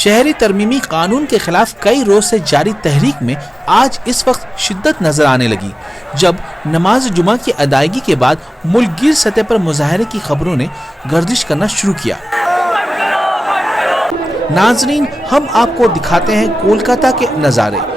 शहरी तरमीमी कानून के खिलाफ कई रोज से जारी तहरीक में आज इस वक्त शिद्दत नजर आने लगी, जब नमाज जुमा की अदायगी के बाद मुल्कगीर सतह पर मुजाहरे की खबरों ने गर्दिश करना शुरू किया। नाजरीन, हम आपको दिखाते हैं कोलकाता के नज़ारे।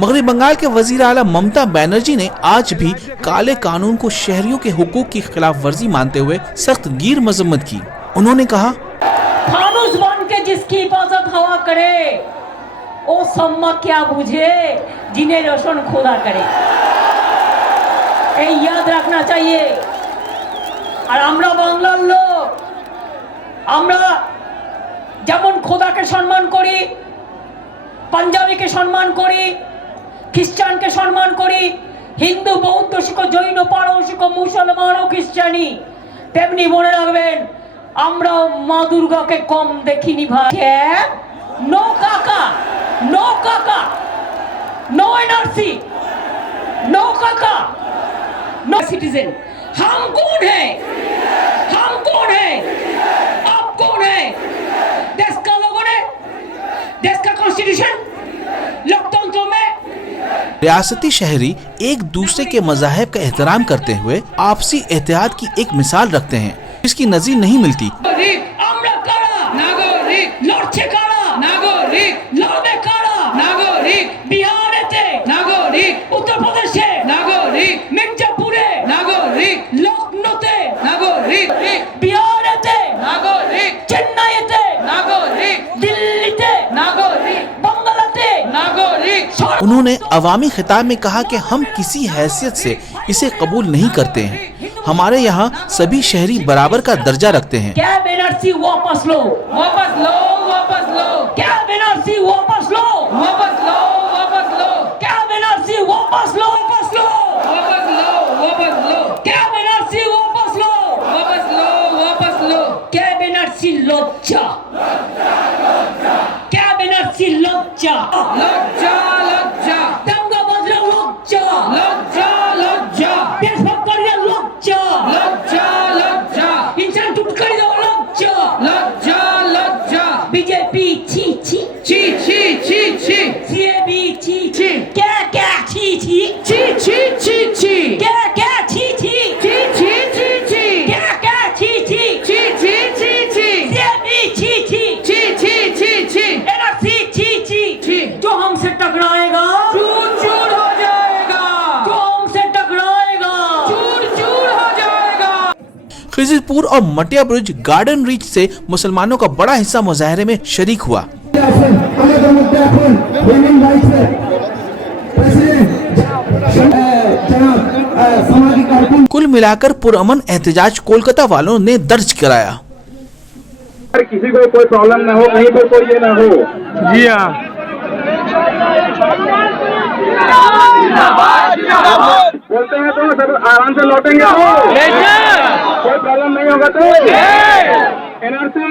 मगरबी बंगाल के वजीर आला ममता बनर्जी ने आज भी काले कानून को शहरियों के हुकूक की खिलाफ वर्जी मानते हुए सख्त गिर मजम्मत की। उन्होंने कहा, फानुस बन के जिसकी हिफाजत हवा करे ओ सम्मा क्या बुझे जिन्हें रोशन खुदा करे। এই याद रखना चाहिए। আর আমরা বাংলার লোক, আমরা যেমন খোদাকে সম্মান করি, পাঞ্জাবিকে সম্মান করি, খ্রিস্টানকে সম্মান করি, হিন্দু বৌদ্ধ শিখ জৈন পারসিক মুসলমান ও খ্রিস্টানি, তেমনি মনে রাখবেন আমরাও মা দুর্গাকে কম দেখিনি ভাই। নো কাকা, নো কাকা, নো এনআরসি, नो काका, नो सिटीजन। हम कौन है? हम कौन है? आप कौन है? देश का लोगों ने, देश का कॉन्स्टिट्यूशन, लोकतंत्र में रियासती शहरी एक दूसरे के मज़ाहिब का एहतराम करते हुए आपसी एहतियात की एक मिसाल रखते हैं, इसकी नज़ीर नहीं मिलती। उत्तर प्रदेश नागरिक, मिर्जापुरे नागरिक, लखनऊते नागरिक, बिहारेते नागरिक, चेन्नईते नागरिक, दिल्लीते नागरिक, बंगलाते नागरिक। उन्होंने अवामी खिताब में कहा कि हम किसी हैसियत से इसे कबूल नहीं करते हैं। हमारे यहाँ सभी शहरी बराबर का दर्जा रखते हैं। क्या एनआरसी वापस लो, वापस लो, वापस लो। क्या एनआरसी वापस लो, वापस लो, वापस लो। क्या एनआरसी वापस लो, वापस लो, वापस लो, वापस लो। क्या एनआरसी वापस लो, वापस लो, वापस लो। क्या एनआरसी लज्जा, क्या एनआरसी लज्जा, लज्जा, लज्जा। दंगा बजरा लज्जा, लज्जा, लज्जा। देशभक्तिया लज्जा, लज्जा, लज्जा। इंसान टुटकारी दो लज्जा, लज्जा, लज्जा। बीजेपी छी छी छी छी छी छी। सीएबी छी छी। क्या क्या छी छी छी छी छी छी। क्या क्या छी छी छी छी छी छी। क्या क्या छी छी छी छी छी छी। सीएबी छी छी छी छी छी छी। एनआरसी छी छी छी। जो हमसे टकराएगा चूर चूर हो जाएगा, जो हमसे टकराएगा चूर चूर हो जाएगा। खिजरपुर और मटिया ब्रिज गार्डन रीच से मुसलमानों का बड़ा हिस्सा मुजाहरे में शरीक हुआ। कुल मिलाकर पुरअमन एहतजाज कोलकाता वालों ने दर्ज कराया। किसी को कोई प्रॉब्लम ना हो, कहीं पर कोई ये ना हो। जी हाँ, बोलते हैं तो सब आराम से लौटेंगे, कोई प्रॉब्लम नहीं होगा तो। एनआरसी